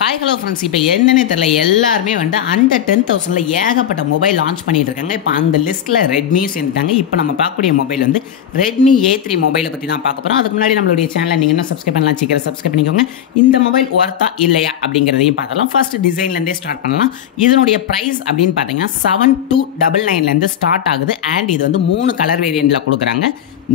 Hi hello friends, இப்போ என்னன்னே தெரியல, எல்லாருமே வந்து அண்டர் 10,000 ஏகப்பட்ட மொபைல் லான்ச் பண்ணிட்டு இருக்காங்க. இப்போ அந்த லிஸ்ட்டில் ரெட்மியும் சேர்ந்துட்டாங்க. இப்போ நம்ம பார்க்கக்கூடிய மொபைல் வந்து ரெட்மி A3 மொபைலை பற்றி தான் பார்க்க போகிறோம். அதுக்கு முன்னாடி நம்மளுடைய சேனலை நீங்கள் இன்னும் சப்ஸ்கிரைப் பண்ணலாம், சீக்கிரம் சப்ஸ்கிரைப் பண்ணிக்கோங்க. இந்த மொபைல் ஒர்த்தா இல்லையா அப்படிங்கிறதையும் பார்த்தலாம். ஃபர்ஸ்ட் டிசைன்லேருந்தே ஸ்டார்ட் பண்ணலாம். இதனுடைய ப்ரைஸ் அப்படின்னு பார்த்தீங்கன்னா 7299 ஸ்டார்ட் ஆகுது. அண்ட் இது வந்து 3 கலர் வேரியண்ட்டில் கொடுக்குறாங்க.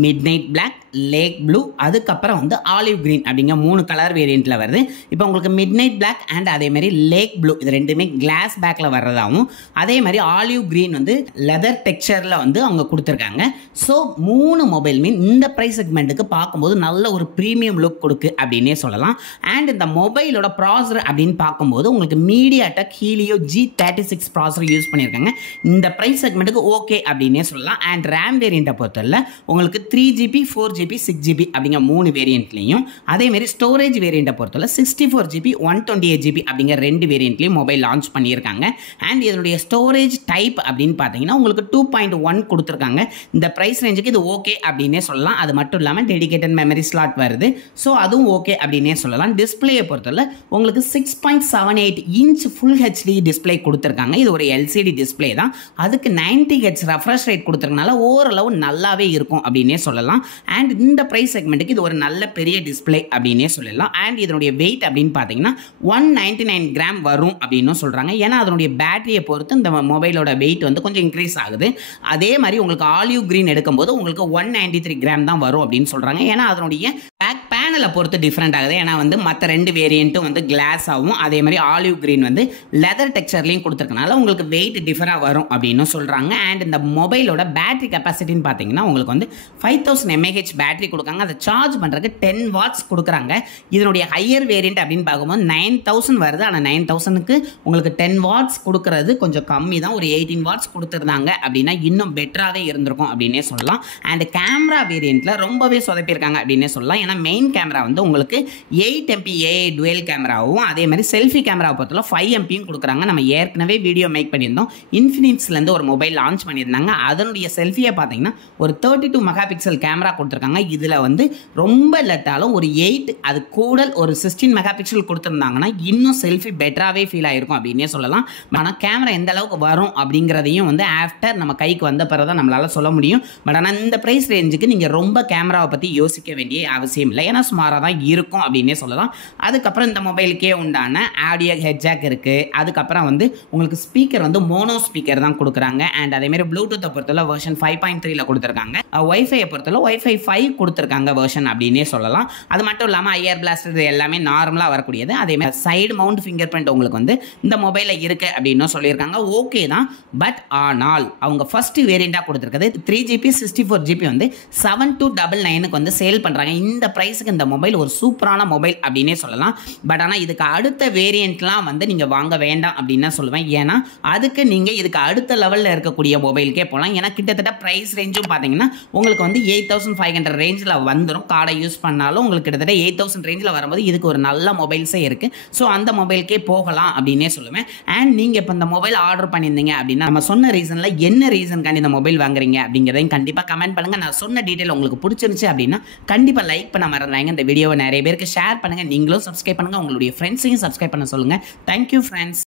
Midnight black, lake blue, அதுக்கப்புறம் வந்து ஆலிவ் கிரீன் அப்படிங்கிற 3 கலர் வேரியண்ட்டில் வருது. இப்போ உங்களுக்கு மிட் நைட் பிளாக் அண்ட் அதே மாதிரி லேக் ப்ளூ இது ரெண்டுமே கிளாஸ் பேக்கில் வர்றதாகவும், அதே மாதிரி ஆலிவ் கிரீன் வந்து லெதர் டெக்ஸ்சரில் வந்து அவங்க கொடுத்துருக்காங்க. ஸோ 3 மொபைலுமே இந்த ப்ரைஸ் செக்மெண்ட்டுக்கு பார்க்கும்போது நல்ல ஒரு ப்ரீமியம் லுக் கொடுக்கு அப்படின்னே சொல்லலாம். அண்ட் இந்த மொபைலோட ப்ராசர் அப்படின்னு பார்க்கும்போது உங்களுக்கு MediaTek Helio G36 ப்ராசர் யூஸ் பண்ணியிருக்காங்க. இந்த ப்ரைஸ் செக்மெண்ட்டுக்கு ஓகே அப்படின்னே சொல்லலாம். அண்ட் ரேம் வேரியண்ட்டை பொறுத்தவரை உங்களுக்கு 3GB 4GB 6GB அப்படிங்கிற 3 வேரியண்ட்லையும், அதேமாரி ஸ்டோரேஜ் வேரியண்ட்டை பொறுத்தவரை 64GB 128GB அப்படிங்கிற 2 வேரியண்ட்லையும் மொபைல் லான்ச் பண்ணியிருக்காங்க. அண்ட் இதனுடைய ஸ்டோரேஜ் டைப் அப்படின்னு பார்த்தீங்கன்னா உங்களுக்கு 2.1 கொடுத்துருக்காங்க. இந்த ப்ரைஸ் ரேஞ்சுக்கு இது ஓகே அப்படின்னே சொல்லலாம். அது மட்டும் இல்லாமல் டெடிகேட்டட் மெமரி ஸ்லாட் வருது. ஸோ அதுவும் ஓகே அப்படின்னே சொல்லலாம். டிஸ்பிளேயை பொறுத்தவரை உங்களுக்கு 6.78 இன்ச் ஃபுல் ஹெச்டி டிஸ்பிளே கொடுத்துருக்காங்க. இது ஒரு LCD டிஸ்பிளே தான். அதுக்கு 90Hz ரெஃப்ரெஷ் ரேட் கொடுத்துருக்கனால ஓரளவு நல்லாவே இருக்கும் அப்படின்னே சொல்லலாம். அண்ட் இந்த ப்ரைஸ் செக்மெண்ட்டுக்கு இது ஒரு நல்ல பெரிய டிஸ்பிளே அப்படின்னே சொல்லலாம். அண்ட் இதனுடைய வெயிட் அப்படின்னு பார்த்தீங்கன்னா 199 கிராம் வரும் அப்படின்னு சொல்கிறாங்க. ஏன்னா அதனுடைய பேட்டரியை பொறுத்து இந்த மொபைலோட வெயிட் வந்து கொஞ்சம் இன்க்ரீஸ் ஆகுது. அதே மாதிரி உங்களுக்கு ஆலிவ் கிரீன் எடுக்கும்போது உங்களுக்கு 193 கிராம் தான் வரும் அப்படின்னு சொல்கிறாங்க. ஏன்னா அதனுடைய பேக் பேனலை பொறுத்து டிஃப்ரெண்ட் ஆகுது. ஏன்னா வந்து மற்ற 2 வேரியண்ட்டும் வந்து கிளாஸ் ஆகும், அதே மாதிரி ஆலிவ் கிரீன் வந்து லெதர் டெக்ஸ்சர்லையும் கொடுத்துருக்கனால உங்களுக்கு வெயிட் டிஃபராக வரும் அப்படின்னு சொல்கிறாங்க. அண்ட் இந்த மொபைலோட பேட்டரி கெப்பாசிட்டின்னு பார்த்தீங்கன்னா உங்களுக்கு வந்து 5000 mAh பேட்டரி கொடுக்காங்க. அதை சார்ஜ் பண்ணுறதுக்கு 10 வாட்ஸ் கொடுக்குறாங்க. இதனுடைய ஹையர் வேரியண்ட் அப்படின்னு பார்க்கும்போது 9000 வருது. ஆனால் 9000க்கு உங்களுக்கு 10 வாட்ஸ் கொடுக்கறது கொஞ்சம் கம்மி தான். ஒரு 18 வாட்ஸ் கொடுத்துருந்தாங்க அப்படின்னா இன்னும் பெட்டராகவே இருந்திருக்கும் அப்படின்னே சொல்லலாம். அண்ட் கேமரா வேரியண்ட்டில் ரொம்பவே சொதப்பியிருக்காங்க அப்படின்னே சொல்லலாம். ஏன்னா மெயின் கேமரா வந்து உங்களுக்கு 8MP AI டுவெல் கேமராவும், அதே மாதிரி செல்ஃபி கேமராவை பொறுத்தவரை 5MP கொடுக்குறாங்க. நம்ம ஏற்கனவே வீடியோ மேக் பண்ணியிருந்தோம். இன்ஃபினிக்ஸ்லேருந்து ஒரு மொபைல் லான்ச் பண்ணியிருந்தாங்க. அதனுடைய செல்ஃபியை பார்த்தீங்கன்னா ஒரு 32 மெகாபிக்சல் கேமரா கொடுத்துருக்காங்க. இதில் வந்து ரொம்ப இல்லாட்டாலும் ஒரு 8 அது கூட ஒரு 16 மெகாபிக்சல் கொடுத்துருந்தாங்கன்னா இன்னும் செல்ஃபி பெட்டராகவே ஃபீல் ஆகிருக்கும் அப்படின்னே சொல்லலாம். ஆனால் கேமரா எந்த அளவுக்கு வரும் அப்படிங்கிறதையும் வந்து ஆஃப்டர் நம்ம கைக்கு வந்த பிறகு தான் நம்மளால் சொல்ல முடியும். பட் ஆனால் இந்த ப்ரைஸ் ரேஞ்சுக்கு நீங்கள் ரொம்ப கேமராவை பற்றி யோசிக்க வேண்டிய அவசியம் இல்லை. ஏன்னா சுமாராக தான் இருக்கும் அப்படின்னே சொல்லலாம். அதுக்கப்புறம் இந்த மொபைலுக்கே உண்டான ஆடியோ ஹெட்ஜாக் இருக்குது. அதுக்கப்புறம் வந்து உங்களுக்கு ஸ்பீக்கர் வந்து மோனோ ஸ்பீக்கர் தான் கொடுக்குறாங்க. அண்ட் அதேமாதிரி ப்ளூடூத்தை பொறுத்தவரை வெர்ஷன் 5.3 கொடுத்துருக்காங்க. வைஃபையை பொறுத்தவரை Wi-Fi 5 கொடுத்துருக்காங்க வெர்ஷன் அப்படின்னே சொல்லலாம். அது மட்டும் இல்லாமல் ஐஆர் பிளாஸ்டர் எல்லாமே நார்மலாக வரக்கூடியது. அதேமாதிரி சைடு மவுண்ட் ஃபிங்கர் பிரிண்ட் உங்களுக்கு வந்து இந்த மொபைலில் இருக்குது அப்படின்னு சொல்லியிருக்காங்க. ஓகே தான். பட் ஆனால் அவங்க ஃபர்ஸ்ட் வேரியண்டாக கொடுத்துருக்குது 3GB 64GB வந்து 7299க்கு வந்து சேல் பண்ணுறாங்க. இந்த ப்ரைஸுக்கு இந்த மொபைல் ஒரு சூப்பரான மொபைல் அப்படின்னே சொல்லலாம். பட் ஆனால் இதுக்கு அடுத்த வேரியண்ட்லாம் வந்து நீங்கள் வாங்க வேண்டாம் அப்படின்னு தான் சொல்லுவேன். ஏன்னா அதுக்கு நீங்கள் இதுக்கு அடுத்த லெவலில் இருக்கக்கூடிய மொபைலுக்கே போகலாம். ஏன்னா கிட்டத்தட்ட ப்ரைஸ் ரேஞ்சும் பார்த்தீங்கன்னா உங்களுக்கு வந்து 8500 ரேஞ்சில் வந்துடும். கார்டை யூஸ் பண்ணாலும் உங்களுக்கு கிட்டத்தட்ட 8000 ரேஞ்சில் வரும்போது இதுக்கு ஒரு நல்ல மொபைல்ஸே இருக்குது. ஸோ அந்த மொபைலுக்கே போகலாம் அப்படின்னே சொல்லுவேன். அண்ட் நீங்கள் இப்போ இந்த மொபைல் ஆர்டர் பண்ணியிருந்தீங்க அப்படின்னா நம்ம சொன்ன ரீசனில் என்ன ரீசனுக்காண்டி இந்த மொபைல் வாங்குறீங்க அப்படிங்கிறதையும் கண்டிப்பாக கமெண்ட் பண்ணுங்கள். நான் சொன்ன டீட்டெயில் உங்களுக்கு பிடிச்சிருந்துச்சு அப்படின்னா கண்டிப்பாக லைக் பண்ண மறந்துடாங்க. இந்த வீடியோவை நிறைய பேருக்கு ஷேர் பண்ணுங்கள். நீங்களும் சப்ஸ்கிரைப் பண்ணுங்கள். உங்களுடைய ஃப்ரெண்ட்ஸையும் சப்ஸ்கிரைப் பண்ண சொல்லுங்கள். Thank you friends.